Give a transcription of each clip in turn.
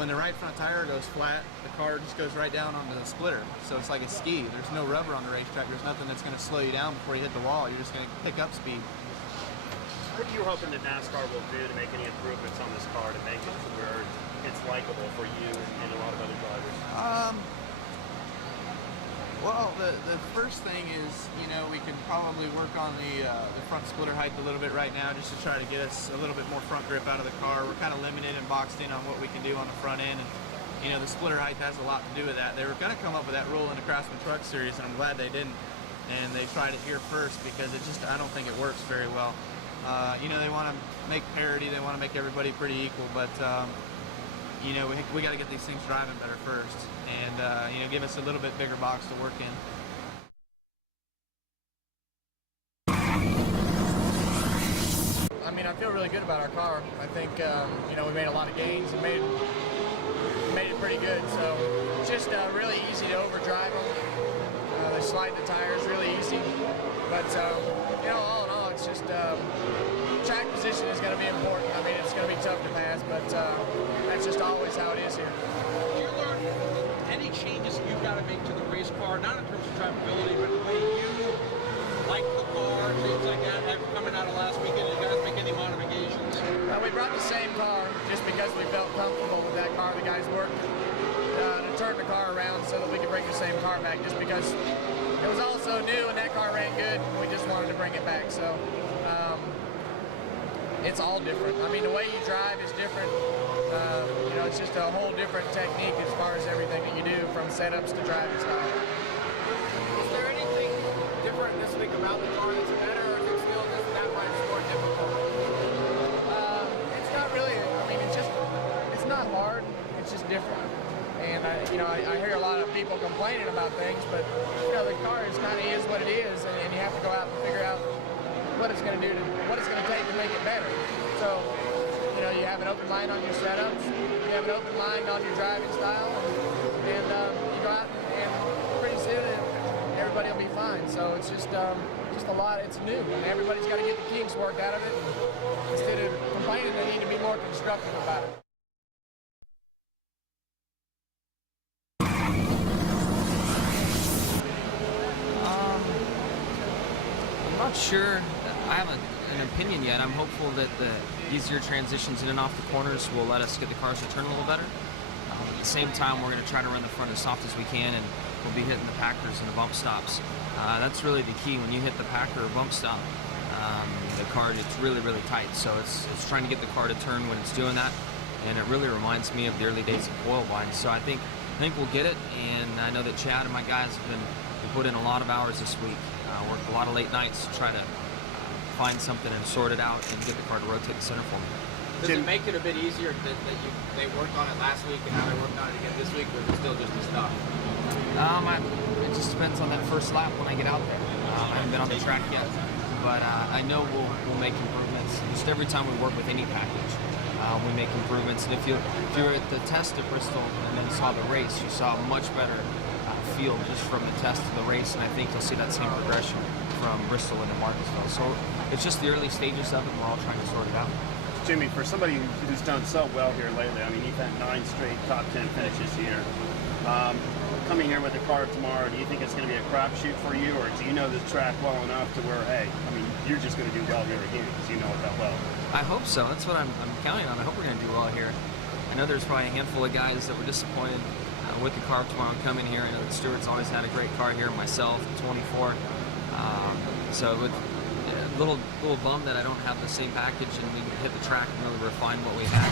when the right front tire goes flat, the car just goes right down on the splitter. So it's like a ski. There's no rubber on the racetrack. There's nothing that's going to slow you down before you hit the wall. You're just going to pick up speed. What are you hoping that NASCAR will do to make any improvements on this car to make it to where it's likable for you and a lot of other drivers? Well, the first thing is, you know, we can probably work on the front splitter height a little bit right now, just to try to get us a little bit more front grip out of the car. We're kind of limited and boxed in on what we can do on the front end, and you know, the splitter height has a lot to do with that. They were going to come up with that rule in the Craftsman Truck Series, and I'm glad they didn't. And they tried it here first because it just, I don't think it works very well. You know, they want to make parity, they want to make everybody pretty equal, but you know, we got to get these things driving better first, and you know, give us a little bit bigger box to work in. I mean, I feel really good about our car. I think you know, we made a lot of gains and made it pretty good. So it's just really easy to overdrive them. They slide the tires really easy, but you know, all in all, it's just track position is going to be important. I mean, it's going to be tough to pass, but that's just always how it is here. Do you learn any changes you've got to make to the race car, not in terms of drivability, but the way you like the car, things like that, after coming out of last weekend? Did you guys make any modifications? We brought the same car just because we felt comfortable with that car. The guys worked to turn the car around so that we could bring the same car back, just because it was all so new and that car ran good. We just wanted to bring it back. So it's all different. I mean, the way you drive is different. You know, it's just a whole different technique as far as everything that you do, from setups to driving style. Is there anything different this week about the car that's better, or is it still just that much more difficult? It's not really. I mean, it's not hard. It's just different. And you know, I hear a lot of people complaining about things, but you know, the car kind of is what it is, and you have to go out and figure out what it's going to do, what it's going to take to make it better. So, you know, you have an open mind on your setups, you have an open mind on your driving style, and you go out and pretty soon everybody will be fine. So it's just a lot. It's new, and everybody's got to get the kinks work out of it. Instead of complaining, they need to be more constructive about it. I'm not sure. I have an opinion yet. I'm hopeful that the easier transitions in and off the corners will let us get the cars to turn a little better. At the same time, we're going to try to run the front as soft as we can, and we'll be hitting the packers and the bump stops. That's really the key. When you hit the packer or bump stop, the car gets really, really tight. So it's trying to get the car to turn when it's doing that, and it really reminds me of the early days of coil binding. So I think we'll get it, and I know that Chad and my guys have put in a lot of hours this week. Worked a lot of late nights to try to find something and sort it out and get the car to rotate the center for me. Does it make it a bit easier that they worked on it last week and now they worked on it again this week, or is it still just as tough? It just depends on that first lap when I get out there. I haven't been on the track yet, but I know we'll make improvements. Just every time we work with any package, we make improvements. And if you were at the test at Bristol and then saw the race, you saw a much better feel just from the test to the race, and I think you'll see that same progression from Bristol into Martinsville. So it's just the early stages of it, and we're all trying to sort it out. Jimmie, for somebody who's done so well here lately, I mean, you've had 9 straight top 10 finishes here. Coming here with the car tomorrow, do you think it's going to be a crapshoot for you, or do you know this track well enough to where, hey, I mean, you're just going to do well here again because you know it that well? I hope so. That's what I'm counting on. I hope we're going to do well here. I know there's probably a handful of guys that were disappointed with the car tomorrow coming here. I know that Stewart's always had a great car here, myself, 24. So with a little bummed that I don't have the same package and we can hit the track and really refine what we have.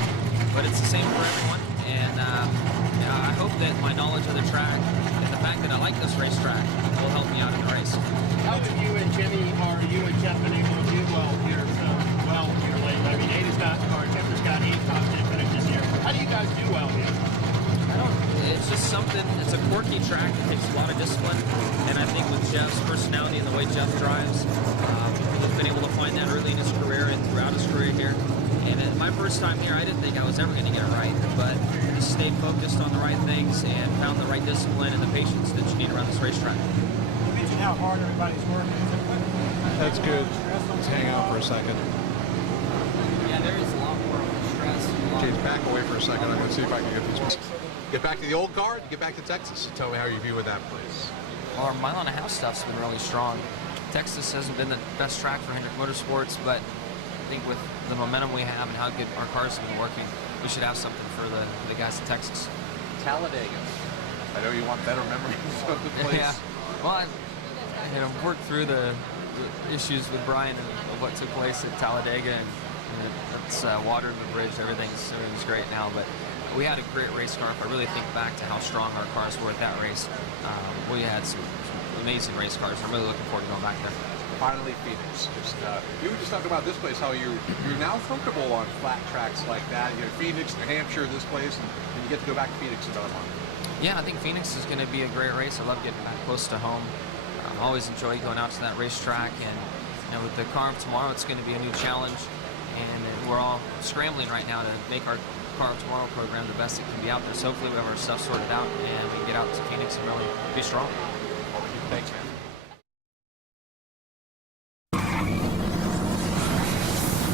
But it's the same for everyone, and I hope that my knowledge of the track and the fact that I like this racetrack will help me out in the race. How have you and Jimmie, or you and Jeff, been able to do well here lately? I mean, Jeff's got 8 top 10 finishes here. How do you guys do well here? It's just something, it's a quirky track, it takes a lot of discipline, and I think with Jeff's personality and the way Jeff drives, he's been able to find that early in his career and throughout his career here. And my first time here, I didn't think I was ever going to get it right, but I just stayed focused on the right things and found the right discipline and the patience that you need around this racetrack. You mentioned how hard everybody's working. That's good. Let's hang out for a second. Yeah, there is a lot more stress. back away for a second. I'm going to see if I can get this one. Get back to the old car, get back to Texas. Tell me how you view that place. Our mile-and-a-half stuff's been really strong. Texas hasn't been the best track for Hendrick Motorsports, but I think with the momentum we have and how good our cars have been working, we should have something for the guys in Texas. Talladega. I know you want better memories of the place. Yeah. Well, I've worked through the issues with Brian of what took place at Talladega, and it's water the bridge. Everything's great now, but we had a great race car. If I really think back to how strong our cars were at that race, we had some amazing race cars. I'm really looking forward to going back there. Finally, Phoenix. You were just talking about this place, how you're now comfortable on flat tracks like that. You know, Phoenix, New Hampshire, this place, and you get to go back to Phoenix another month. Yeah, I think Phoenix is going to be a great race. I love getting back close to home. I always enjoy going out to that racetrack, and with the car of tomorrow, it's going to be a new challenge, and we're all scrambling right now to make our car of tomorrow program the best it can be out there. So hopefully we have our stuff sorted out and we can get out to Phoenix and really be strong. Thanks, man.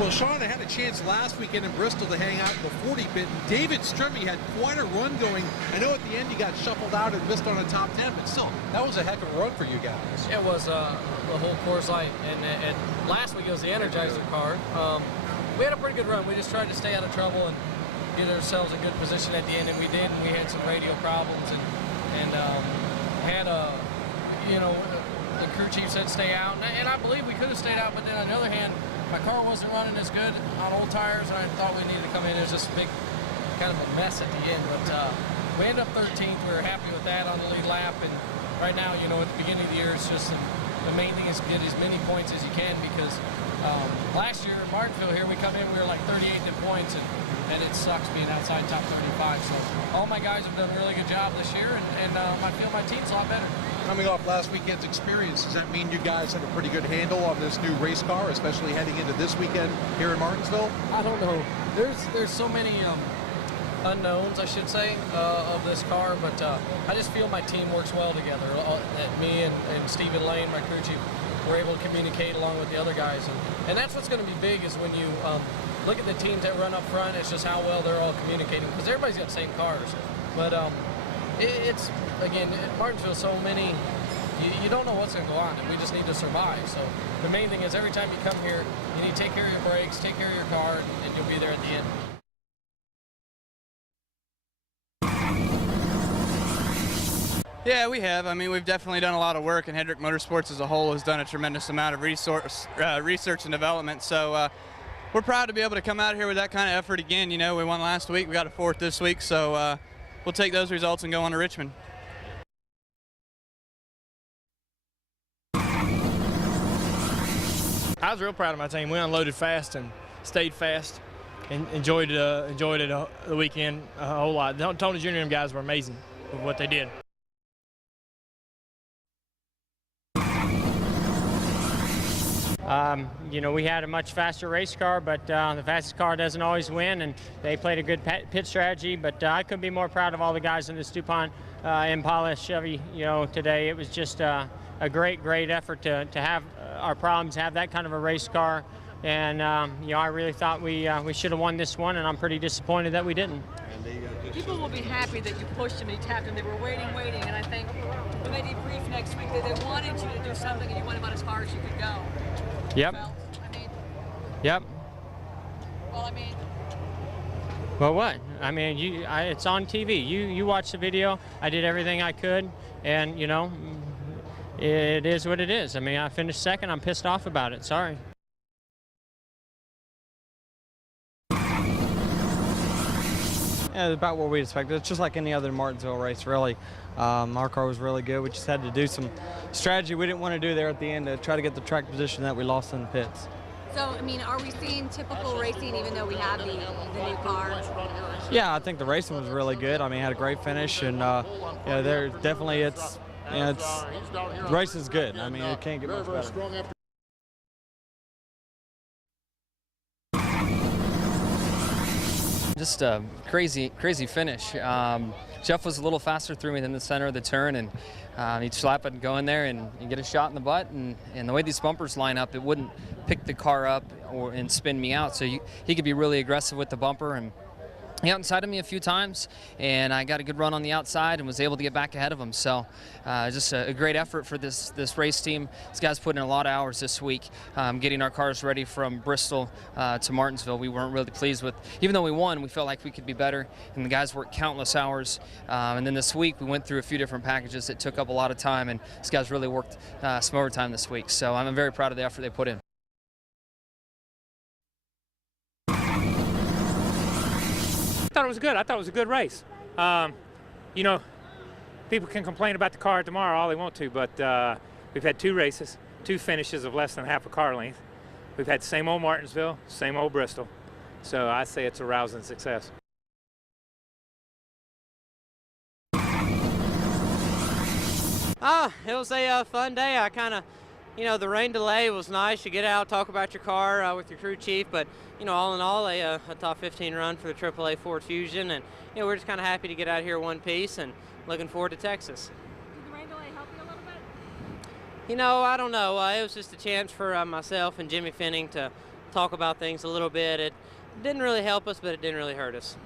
Well, Sean, I had a chance last weekend in Bristol to hang out in the 40 pit, and David Stremme had quite a run going. I know at the end you got shuffled out and missed on a top 10, but still, that was a heck of a run for you guys. It was the whole course light, and last week it was the Energizer car. We had a pretty good run. We just tried to stay out of trouble and get ourselves in good position at the end, and we did. And we had some radio problems, and had the crew chief said stay out, and I believe we could have stayed out, but then on the other hand, my car wasn't running as good on old tires, and I thought we needed to come in. It was just a big, kind of a mess at the end, but we ended up 13th. We were happy with that on the lead lap, and right now, at the beginning of the year, it's just the main thing is to get as many points as you can, because last year at Martinsville here, we come in, we were like 38th in points, and it sucks being outside top 35. So all my guys have done a really good job this year, and I feel my team's a lot better. Coming off last weekend's experience, does that mean you guys have a pretty good handle on this new race car, especially heading into this weekend here in Martinsville? I don't know. There's so many unknowns, I should say, of this car, but I just feel my team works well together. Me and Stephen Lane, my crew chief, we're able to communicate along with the other guys, and that's what's going to be big, is when you look at the teams that run up front. It's just how well they're all communicating, because everybody's got the same cars, but it's, again, Martinsville, so many, you don't know what's going to go on, and we just need to survive. So the main thing is every time you come here, you need to take care of your brakes, take care of your car, and you'll be there at the end. Yeah, we have. I mean, we've definitely done a lot of work, and Hendrick Motorsports as a whole has done a tremendous amount of research and development. So we're proud to be able to come out here with that kind of effort again. We won last week, we got a 4th this week, so we'll take those results and go on to Richmond. I was real proud of my team. We unloaded fast and stayed fast, and enjoyed it the weekend a whole lot. Tony Jr. and them guys were amazing with what they did. We had a much faster race car, but the fastest car doesn't always win, and they played a good pit strategy. But I couldn't be more proud of all the guys in this DuPont Impala Chevy, today. It was just a great effort to have our problems, have that kind of a race car. And, I really thought we should have won this one, and I'm pretty disappointed that we didn't. People will be happy that you pushed him and you tapped him. They were waiting, and I think when they debrief next week, they wanted you to do something, and you went about as far as you could go. Yep. Yep. Well, I mean. Well, what? I mean, it's on TV. You watched the video. I did everything I could, and it is what it is. I mean, I finished second. I'm pissed off about it. Sorry. Yeah, about what we expected. It's just like any other Martinsville race, really. Our car was really good. We just had to do some strategy we didn't want to do there at the end to try to get the track position that we lost in the pits. So, I mean, are we seeing typical racing even though we have the new car? Yeah, I think the racing was really good. I mean, had a great finish, and there definitely the racing's good. I mean, it can't get much better. Just a crazy finish. Jeff was a little faster through me than the center of the turn, and he'd slap it and go in there and get a shot in the butt. And the way these bumpers line up, it wouldn't pick the car up and spin me out. So he could be really aggressive with the bumper, and he got inside of me a few times, and I got a good run on the outside and was able to get back ahead of him. So just a great effort for this race team. This guy's put in a lot of hours this week, getting our cars ready from Bristol to Martinsville. We weren't really pleased with, even though we won, we felt like we could be better, and the guys worked countless hours. And then this week we went through a few different packages that took up a lot of time, and this guys really worked some overtime this week. So I'm very proud of the effort they put in. I thought it was good. I thought it was a good race. You know, people can complain about the car tomorrow all they want to, but we've had 2 races, 2 finishes of less than half a car length. We've had the same old Martinsville, same old Bristol. So I say it's a rousing success. It was a fun day. I kind of, you know, the rain delay was nice. You get out, talk about your car with your crew chief, but, you know, all in all, a top 15 run for the AAA Ford Fusion, and, you know, we're just kind of happy to get out here one piece and looking forward to Texas. Did the rain delay help you a little bit? You know, I don't know. It was just a chance for myself and Jimmie Finning to talk about things a little bit. It didn't really help us, but it didn't really hurt us.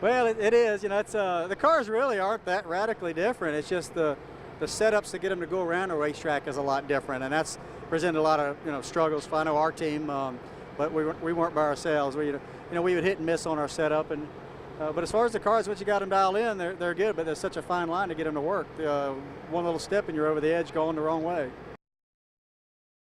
Well, it is. You know, it's the cars really aren't that radically different. It's just the setups to get them to go around a racetrack is a lot different, and that's presented a lot of, you know, struggles for, I know, our team. But we weren't by ourselves. We would hit and miss on our setup, and but as far as the cars, once you got them dialed in, they're good. But there's such a fine line to get them to work. One little step and you're over the edge, going the wrong way.